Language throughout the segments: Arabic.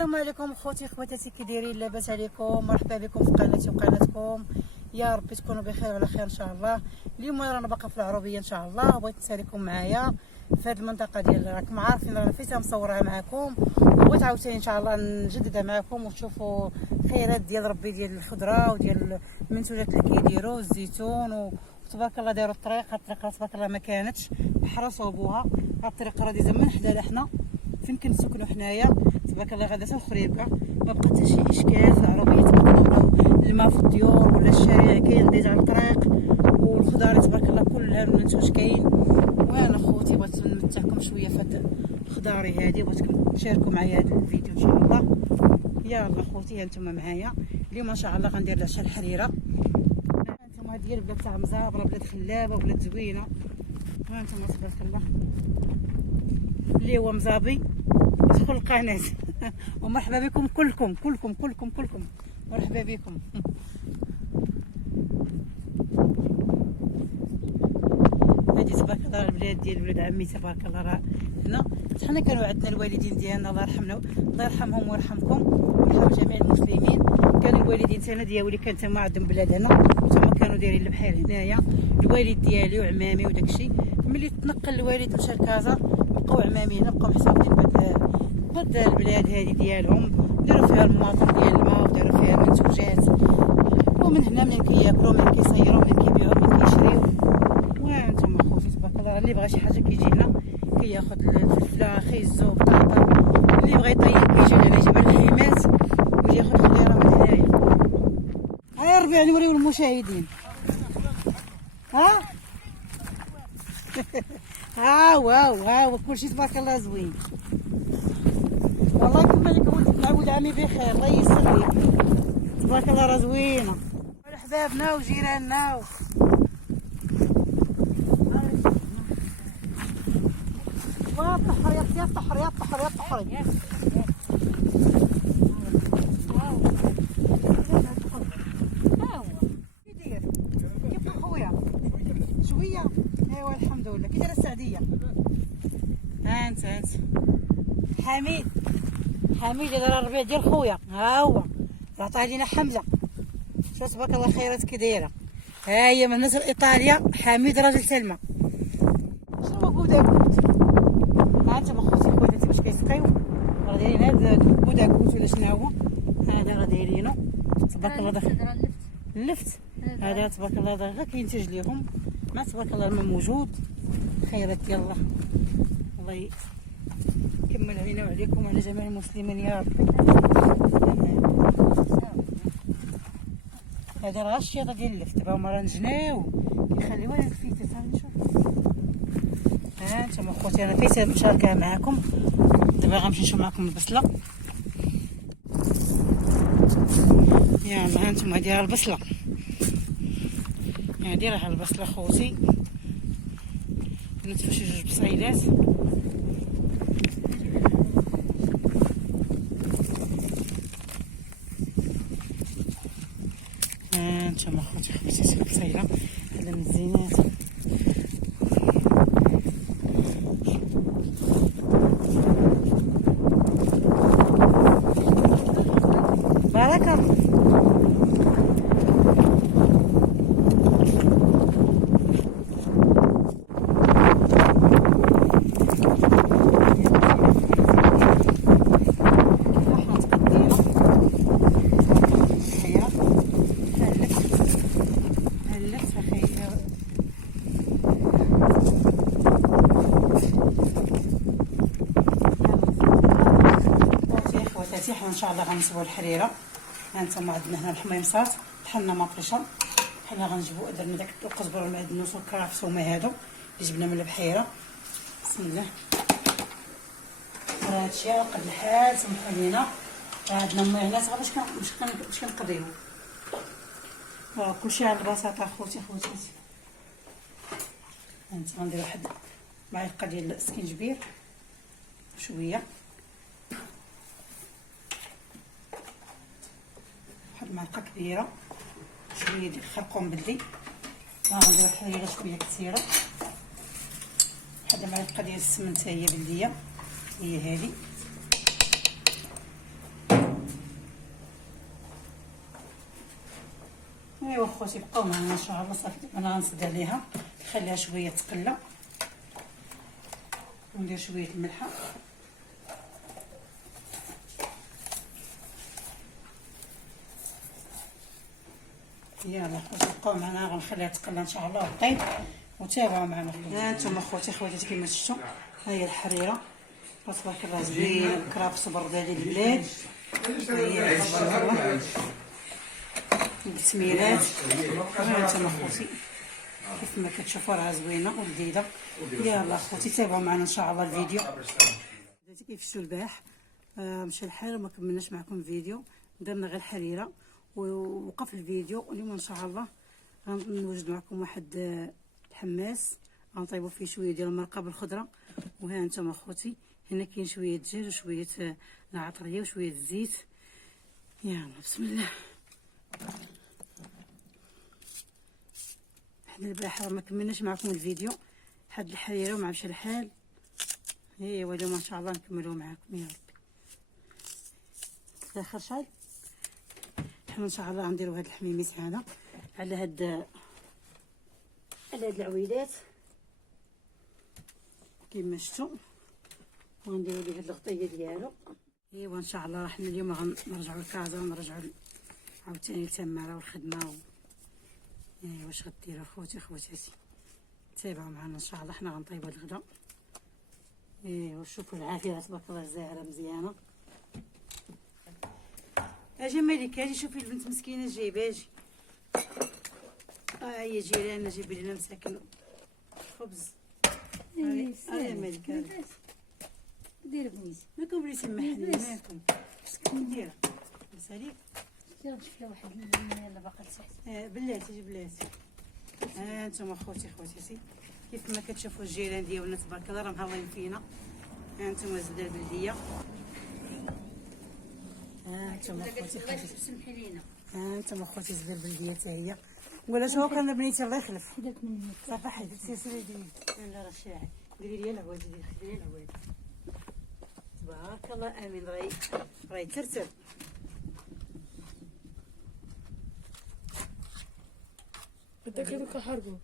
السلام عليكم خوتي خواتاتي، كي دايرين؟ لاباس عليكم؟ مرحبا بكم في قناتي وقناتكم. يا ربي تكونوا بخير وعلى خير ان شاء الله. اليوم رانا باقا في العروبيه ان شاء الله، بغيت نساليكم معايا في هذه المنطقه ديال راكم عارفين رانا فيها مصورها معكم، وبغيت عاوتاني ان شاء الله نجددها معكم وتشوفوا الخيرات ديال ربي ديال الخضره وديال المنتوجات اللي كيديروا الزيتون. تبارك الله داروا الطريق، هاد الطريق تبارك الله ما كانتش بحر صوبوها. هاد الطريق راه ديزا من حدانا حنا فين كنسكنوا حنايا تبارك الله غادا حتى الخريبكه، ما بقى حتى شي اشكال في العربيه تبارك الله. الماء في الديور ولا الشارع كاين ديجا على الطريق، والخضار تبارك الله كلها المنتوج كاين. وانا خوتي بغيت نمتعكم شويه في هاد الخضاري هادي، بغيتكم تشاركوا معايا هاد الفيديو ان شاء الله. يلا خوتي هانتوما معايا اليوم ان شاء الله غندير العشاء الحريره. هانتوما ديال بلاد تاع مزابره، بلاد خلابه، بلاد زوينه. هانتوما تبارك الله اللي هو مزابي ادخل القناه ومرحبا بكم كلكم كلكم كلكم كلكم، مرحبا بكم. هادي تبارك الله البلاد ديال ولاد عمي تبارك الله. راه هنا حنا كانوا عندنا الوالدين ديالنا الله يرحمنا، الله يرحمهم ويرحمكم ويرحم جميع المسلمين. كانوا الوالدين تاعنا ديالي كان تما عندهم بلاد هنا، وتما كانوا دايرين البحير هنايا. الوالد ديالي وعمامي وداكشي ملي تنقل الوالد مشى لكازا بقاو عمامي هنا، بقاو محتفظين بهاد البلاد هادي ديالهم، داروا فيها المواطن ديال الماء وداروا فيها منتوجات. ومن هنا منين كياكلوا منين كيصيروا منين كيبيعوا منين كيشريو. وانتم خوتي تبارك الله اللي بغى شي حاجه كيجي هنا كياخذ الفلفله خيزو بطاطا، اللي بغى يطيب كيجي على جبل الحيمات ويجي ياخذ خضيره من هنايا. ها ربي نوريو المشاهدين. ها ها واو كلشي تبارك الله زوين. والله كما لك ولد مع ولد عمي بخير، الله يسر ليك تبارك الله راه زوينه. حبابنا وجيراننا طحر يا اختي، طحر يا طحر يا طحر. كي داير؟ كيف خويا؟ شويه ايوا الحمد لله. كي دايره السعديه؟ ها انت حميد هذا الربيع ديال خويا، ها هو عطاه لينا حمزه. شوف تبارك الله خيرات كي دايره. ها هي من نصر ايطاليا حميد راجل سلمى. شنو هو كوداكوت؟ ها انتم خوتي خواتاتي باش كيسقيو راه دايرين هذا كوداكوت ولا شنو هو هذا راه دايرينو تبارك الله. داخل اللفت هذا تبارك الله غير كينتج ليهم، ما تبارك الله الماء موجود. خيرات يلا الله يكمل علينا وعليكم وعلى جميع المسلمين يا رب. هذا راه الشيطه ديال اللفت، دابا هما راه نجناو كيخليوها الفيته. ها نشوف. ها انتم خوتي انا فيت مشاركه معكم. دابا غنمشي نشوف معكم البصله. يلا ها انتم هادي راه البصله، هادي راه البصله خوتي. نتفوا شي جوج بصيلات. ها انتم خوتي شي بصيله هذا من الزينات. بركه حنا ان شاء الله غنصبوا الحريره. هانتوما عندنا هنا الحميمصات طحنا مطيشه، حنا غنجيبو درنا داك القزبر والمعدنوس والكرفس هما هادو اللي جبنا من البحيره. بسم الله. هادشي على قد الحال سمحوا لينا. عندنا المعينات باش كنقضيو كلشي على البساطه خوتي خواتاتي. هانت غندير واحد معلقه ديال السكينجبير شويه، واحد المعلقه كبيره شويه ديال الخرقوم بلدي. غندير الحريره شويه كثيره، واحد المعلقه ديال السمن حتى هي بلديه هي هذه. ايوا خوتي بقاو معنا ان شاء الله. صافي انا غنسد عليها نخليها شويه تقلى وندير شويه الملحه. يلا خوتي بقاو معنا غنخليها تقلى ان شاء الله وطيب وتابعوا معنا. ها انتم خوتي خواتاتي كما شفتوا ها هي الحريره تبارك الله زوينه بكرافس وبردالي البلاد. هي التسميرات ها انتم خوتي كيف ما كتشوفوا راه زوينه ولذيذه. يلا خوتي تابعوا معنا ان شاء الله الفيديو. درتي كيف شفتوا البارح مشى الحال وما كملناش معكم الفيديو، درنا غير الحريره ووقف الفيديو. اليوم ان شاء الله غنوجد معكم واحد الحماس غنطيبوا فيه شويه ديال المرقه بالخضره. وها انتم اخوتي هنا كاين شويه دجاج وشويه العطريه وشويه الزيت. يلا بسم الله. حنا البارح ما كملناش معكم الفيديو حد الحريره ومع مشى الحال. ايوا اليوم ان شاء الله نكملوا معكم يا ربي. اخر شيء حنا ان شاء الله غنديروا هاد الحميميس هذا على هاد العويلات كما شفتوا، وغنديروا ليه هاد الغطيه ديالو. ايوا ان شاء الله حنا اليوم غنرجعوا لكازا ونرجعوا عاوتاني لتماره والخدمه ايوا واش غديروا خواتاتي تابعوا معنا ان شاء الله. حنا غنطيبوا هاد الغدا. ايوا شوفوا العافيه تبارك الله الزاهره مزيانه. اجي مالك اجي شوفي البنت مسكينه جايبه اجي. هي جيراننا جايبه لنا مساكن خبز. هاي مالك دير بنيت ماكم بليتي محنين مالكم مسكين دير مساليك جربت فيها واحد يلا باقا تحت. بلاتي بلاتي. ها انتم خوتاتي كيف ما كتشوفوا الجيران ديالنا تبارك الله راه مهلاين فينا. ها انتم الزبده البلديه. ها انتم خوتاتي سمحي لينا. ها انتم خوتي الزبده البلديه حتى هي. ولا شنو كان بنيتي الله يخلف حدات مني صافي حيدتي سيدي. لا راه شاعر ديري لي العواد ديري العواد تبارك الله. امين راهي ترتب. بدك هذوك حرقوا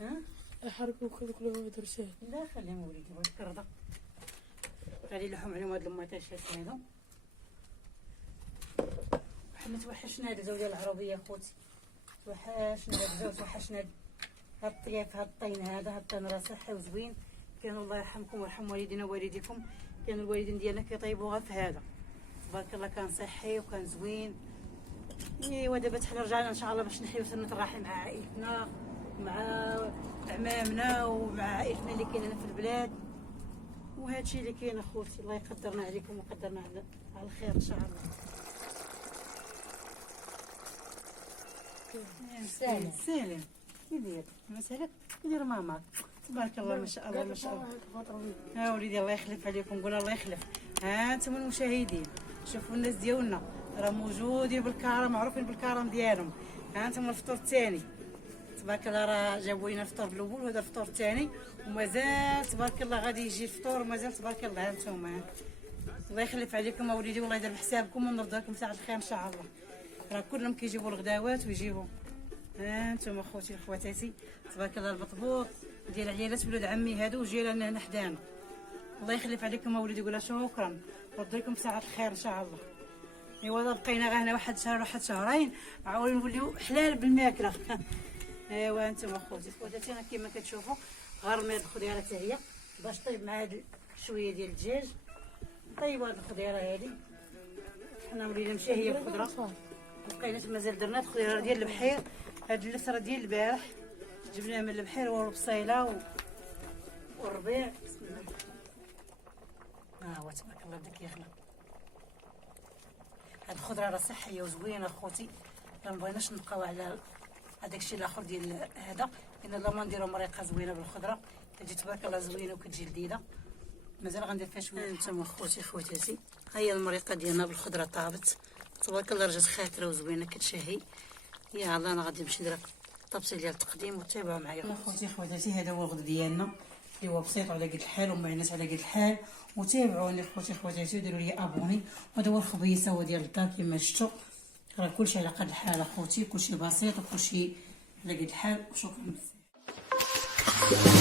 ها حرقوا كلهم درسين. لا خليهم وليدي بغيت كرده غادي نلحم عليهم هاد المطيشات هادو. حنا توحشنا هاد الجو ديال العربيه خوتي، توحشنا هاد الجو، توحشنا هاد الطياف هاد الطين هذا. هاد الطين راه صحي وزوين. كانوا الله يرحمكم ويرحم والدينا ووالديكم كانوا الوالدين ديالنا كيطيبوا غير في هذا تبارك الله. كان صحي وكان زوين. ايوا دابا حنا رجعنا ان شاء الله باش نحيو سنة الرحم مع عائلتنا مع عمامنا ومع عائلتنا اللي كاينه في البلاد. وهذا الشيء اللي كاين اخوتي. الله يقدرنا عليكم ويقدرنا على الخير ان شاء الله. سالم سالم كيدير مسالك كيدير ماما تبارك الله ما شاء الله ما شاء الله. ها وليدي الله يخلف عليكم. قول الله يخلف. ها انتم المشاهدين شوفوا الناس ديالنا راه موجودين بالكرم معروفين بالكرم ديالهم. ها انتم الفطور الثاني تبارك الله راه جابوا لنا الفطور الاول وهذا الفطور الثاني ومازال تبارك الله غادي يجي الفطور ومازال تبارك الله. انتم الله يخلف عليكم اوليدي والله يدير بحسابكم ونرضى لكم ساعه الخير ان شاء الله. راه كلهم كيجيبوا الغداوات ويجيبوا. ها انتم اخوتي خواتاتي تبارك الله البطبوط ديال عيالات ولاد عمي هادو وجيراننا هنا حدانا. الله يخلف عليكم اوليدي يقول شكرا ورد لكم ساعه الخير ان شاء الله. ايوا بقينا غير هنا واحد شهر واحد شهرين عاود نوليو حلال بالماكله. ايوا انتم اخوتي خواتاتي انا كيما كتشوفوا غرمي هاد الخضيره حتى هي باش طيب مع هاد شويه ديال الدجاج. طيبوا هاد الخضيره هادي حنا ولينا مشاهيه بالخضره. بقينا مازال درنا الخضيره ديال البحير. هاد اللفت راه ديال البارح جبناه من البحير والبصيله والربيع. بسم الله. ها هو تبارك الله بداك يغلى. هاد الخضره راه صحيه وزوينه اخوتي. ما بغيناش نبقاو على هذاك الشيء الاخر ديال هذا. الا لا نديرو مريقه زوينه بالخضره كتجي تبارك الله زوينه وكتجي لذيذه. مازال غندير فيها شويه. انتم اخوتي خواتاتي ها هي المريقه ديالنا بالخضره طابت تبارك الله رجعت خاطره وزوينه كتشهي. يلا انا غادي نمشي ندير التبصيل ديال التقديم وتابعوا معايا اخوتي خواتاتي. هذا هو الغد ديالنا اللي هو بسيط على قد الحال ومعنات على قد الحال. وتابعوني خوتي خواتاتي وديروا لي ابوني. وهذا هو الخبيثه هو ديال الدار كما شفتوا. راه كلشي على قد الحال اخوتي، كلشي بسيط وكلشي على قد الحال. شكرا بزاف.